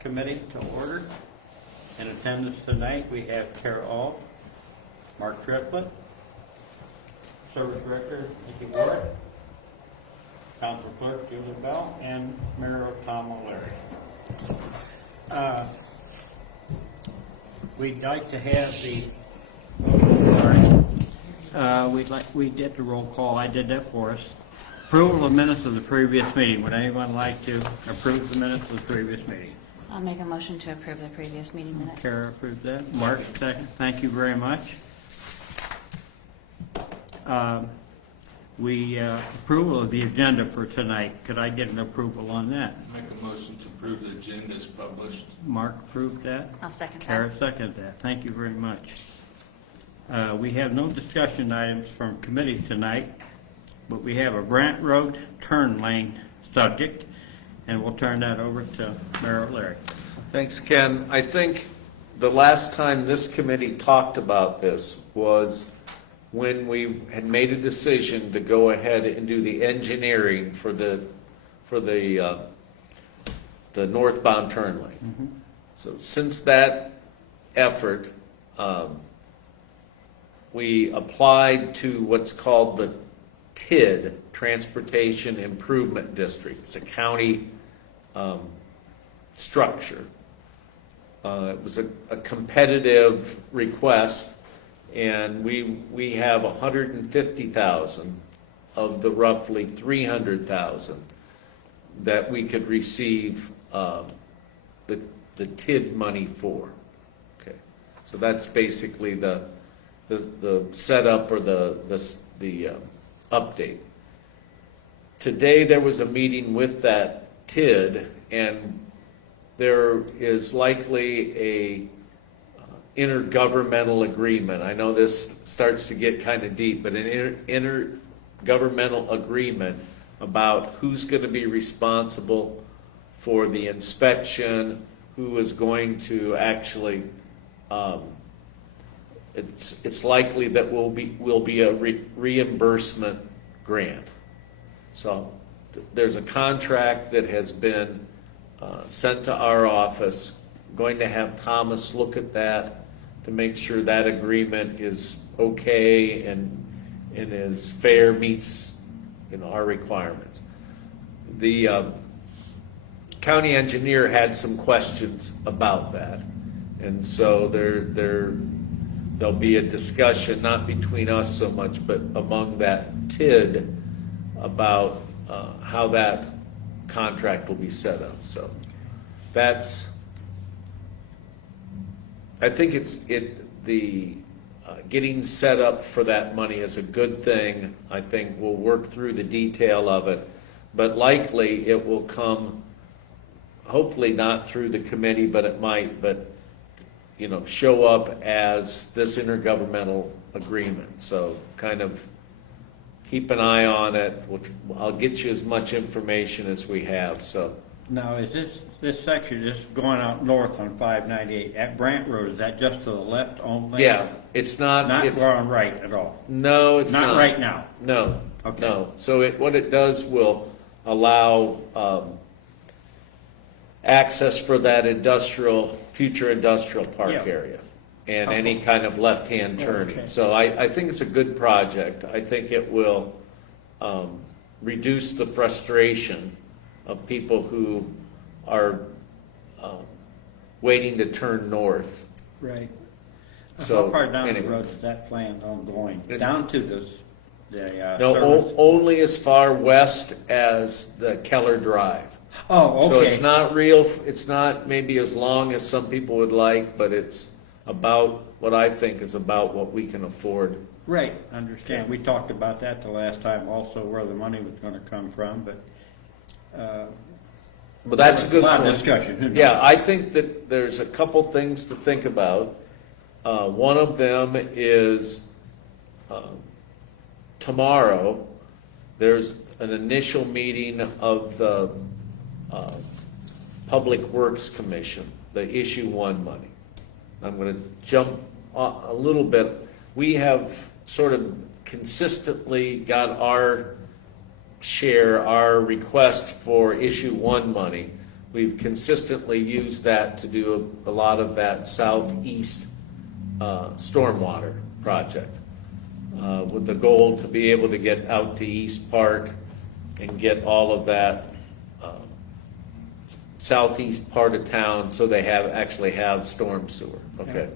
Committee to order. In attendance tonight, we have Kara Ault, Mark Triplett, Service Director Nikki Ward, Council Clerk Julie Bell, and Mayor Tom O'Leary. We'd like to have we did the roll call. I did that for us. Approval of minutes of the previous meeting. Would anyone like to approve the minutes of the previous meeting? I'll make a motion to approve the previous meeting minutes. Kara approved that. Mark, second. Thank you very much. Approval of the agenda for tonight. Could I get an approval on that? Make a motion to approve the agenda as published. Mark approved that. I'll second Kara that. seconded that. Thank you very much. We have no discussion items from committee tonight, but we have a Brant Road turn lane subject, and we'll turn that over to Mayor O'Leary. Thanks, Ken. I think the last time this committee talked about this was when we had made a decision to go ahead and do the engineering for the northbound turn lane. Mm-hmm. So since that effort, we applied to what's called the TID, Transportation Improvement District. It's a county structure. It was a competitive request, and we have 150,000 of the roughly 300,000 that we could receive the TID money for. Okay, so that's basically the setup or the update. Today there was a meeting with that TID, and there is likely a intergovernmental agreement. I know this starts to get kind of deep, but an intergovernmental agreement about who's going to be responsible for the inspection, who is going to actually. It's likely that will be a reimbursement grant. So there's a contract that has been sent to our office. I'm going to have Thomas look at that to make sure that agreement is okay and is fair, meets our requirements. The county engineer had some questions about that, and so there'll be a discussion, not between us so much, but among that TID about how that contract will be set up. So I think getting set up for that money is a good thing. I think we'll work through the detail of it, but likely it will come, hopefully not through the committee, but it might, but show up as this intergovernmental agreement. So kind of keep an eye on it. I'll get you as much information as we have. So Now, is this section just going out north on 598 at Brant Road? Is that just to the left only? yeah, it's not. Not it's, going right at all? No, it's not. Not right now? No. Okay. No. So what it does will allow access for that future industrial park Yeah. area and Okay. any kind of left-hand turning. Okay. So I think it's a good project. I think it will reduce the frustration of people who are waiting to turn north. Right. So, How far down anyway. the road is that planned on going? Down to the No, service? only as far west as the Keller Drive. Oh, So okay. it's not maybe as long as some people would like, but it's about what I think is about what we can afford. Right, understand. We talked about that the last time also, where the money was going to come from, but. But that's a good A lot of point. discussion. Who knows? Yeah, I think that there's a couple things to think about. One of them is tomorrow, there's an initial meeting of the Public Works Commission, the Issue 1 money. I'm going to jump a little bit. We have sort of consistently got our share, our request for Issue 1 money, we've consistently used that to do a lot of that southeast stormwater project, with the goal to be able to get out to East Park and get all of that southeast part of town so they actually have storm sewer. Okay.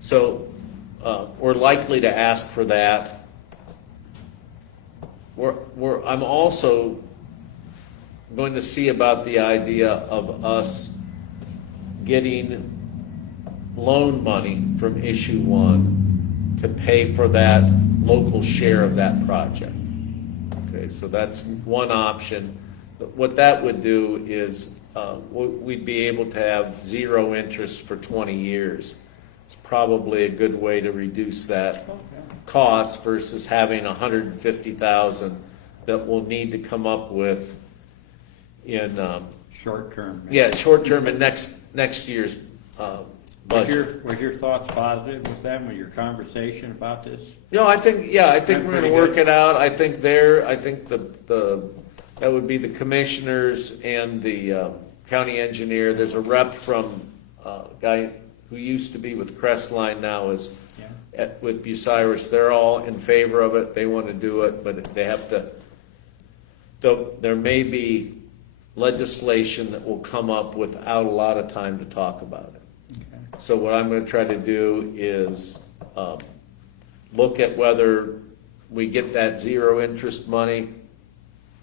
So we're likely to ask for that. I'm also going to see about the idea of us getting loan money from Issue 1 to pay for that local share of that project. Okay, so that's one option. But what that would do is we'd be able to have zero interest for 20 years. It's probably a good way to reduce that cost versus having $150,000 that we'll need to come up with in Short term. short term and next year's budget. Was your thoughts positive with them, with your conversation about this? No, I think we're going Pretty to work good. it out. I think that would be the commissioners and the county engineer. There's a rep from a guy who used to be with Crestline, now is with Bucyrus. They're all in favor of it. They want to do it, but they have to. There may be legislation that will come up without a lot of time to talk about it. Okay. So what I'm going to try to do is look at whether we get that zero interest money,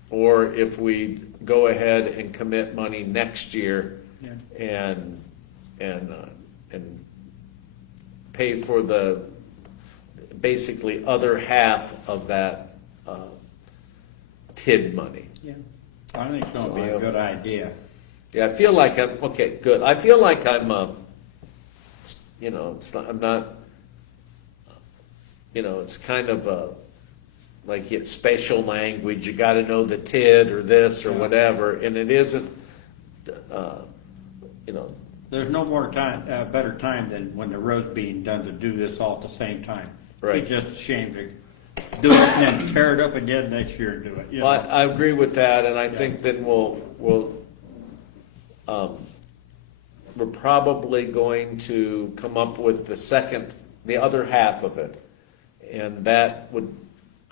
or if we go ahead and commit money next year and pay for the basically other half of that TID money. Yeah. I think it's gonna be a good idea. Yeah, I feel like okay, good. I feel like it's kind of like it's special language. You got to know the TID or this or whatever, and it isn't. There's no more time, better time than when the road's being done to do this all at the same time. Right. It's just a shame to do it and then tear it up again next year and do it. You Well, know? I agree with that, and I think then we're probably going to come up with the other half of it, and that would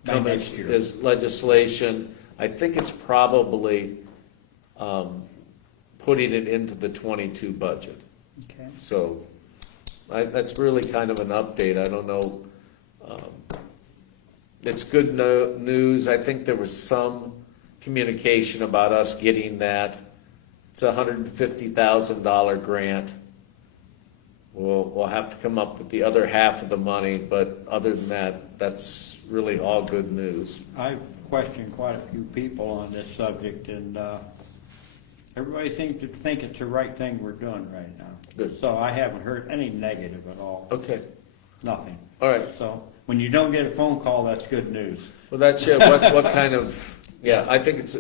By come next year. as legislation. I think it's probably putting it into the 22 budget. Okay. So that's really kind of an update. I don't know. It's good news. I think there was some communication about us getting that. It's a $150,000 grant. We'll have to come up with the other half of the money, but other than that, that's really all good news. I've questioned quite a few people on this subject, and everybody seems to think it's the right thing we're doing right now. Good. So I haven't heard any negative at all. Okay. Nothing. All right. So when you don't get a phone call, that's good news. Well, that's what kind of, yeah, I think it's a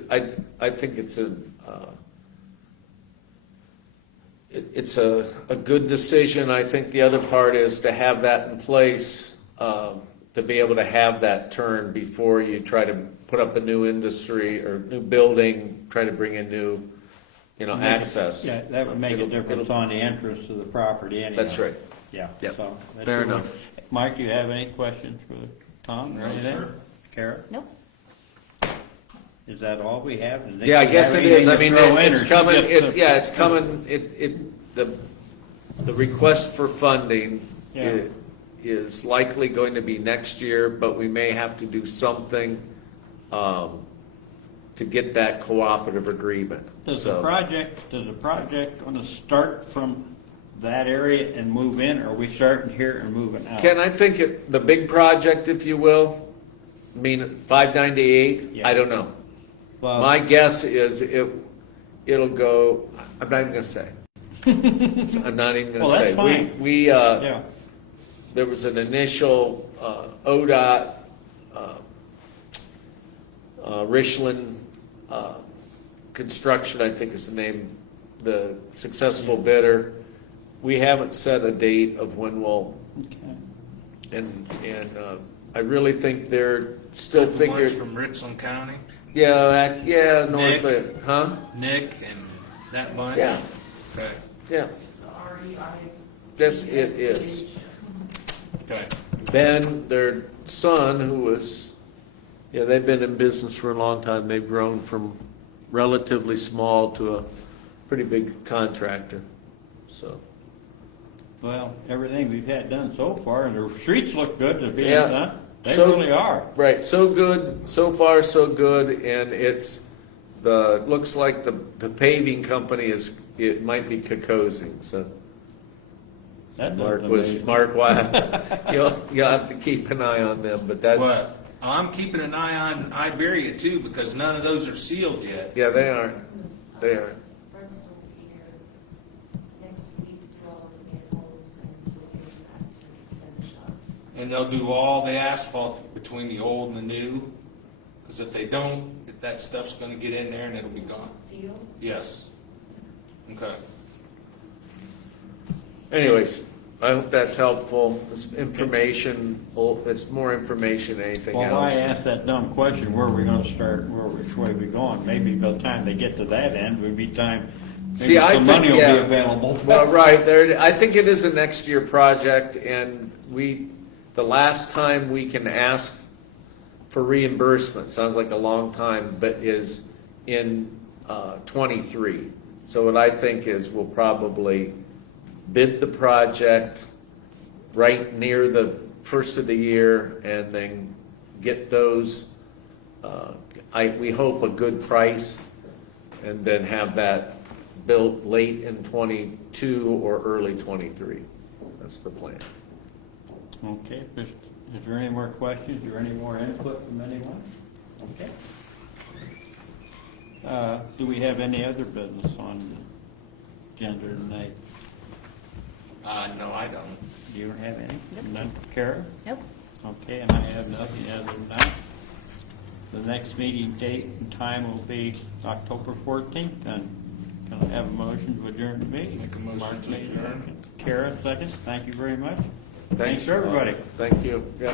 good decision. I think the other part is to have that in place, to be able to have that turn before you try to put up a new industry or new building, try to bring in new, access. Yeah, that would make a It'll- difference on the entrance to the property anyhow. That's right. Yeah. Yep. So that's Fair good. enough. Mike, do you have any questions for Tom or No, anything? sir. Kara? Nope. Is that all we have? Does Yeah, I anybody guess have it is. I anything mean, to throw in, it's or she coming, just, it's coming, the request for funding Yeah. is likely going to be next year, but we may have to do something, to get that cooperative agreement. Does So- the project gonna start from that area and move in, or are we starting here and moving out? Ken, I think the big project, if you will, I mean, 598, Yeah. I don't know. Well, My guess is it'll go, I'm not even gonna say. I'm not even gonna Well, that's say. fine. Yeah, Yeah, there was an initial ODOT, Richland Construction, I think is the name, the successful bidder. We haven't set a date of when we'll, okay. and I really think they're still The ones figuring. from Richland County, Yeah, north Nick. of, huh? Nick and That bunch? Yeah, Okay, yeah. This it is. okay. Ben, their son, who was, yeah, they've been in business for a long time. They've grown from relatively small to a pretty big contractor. So, Well, everything we've had done so far, and the streets look good to be Yeah. done. They So- really are. right, so good, so far so good, and it's looks like the paving company it might be Kokosing, so. That Mark doesn't was, amaze me. Mark, you'll have to keep an eye on them, but that's, What? I'm keeping an eye on Iberia too, because none of those are sealed yet. yeah, they aren't, they aren't. Brent's will be here next week to do all the manholes and we'll get back to finish up. And they'll do all the asphalt between the old and the new, because if they don't, that stuff's gonna get in there and it'll be gone. Seal? Yes. Okay. Anyways, I hope that's helpful. It's information, it's more information than anything Well, I else. asked that dumb question, where are we gonna start, which way we going? Maybe by the time they get to that end, would be time, See, maybe I some think, money will be yeah. available. Well, right, I think it is a next year project, and the last time we can ask for reimbursement, sounds like a long time, but is in '23. So what I think is we'll probably bid the project right near the first of the year and then get those, we hope a good price, and then have that built late in '22 or early '23. That's the plan. Okay, is there any more questions or any more input from anyone? Okay. Do we have any other business on the agenda tonight? No, I don't. You don't have any? None? Kara? Nope. Okay, and I have nothing other than that. The next meeting date and time will be October 14th, and can I have a motion to adjourn the meeting? Make a motion Mark to made the adjourn. motion. Kara, second. Thank you very much. Thanks, Bob. everybody. Thank you, yeah.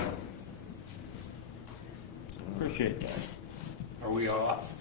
Appreciate that. Are we off?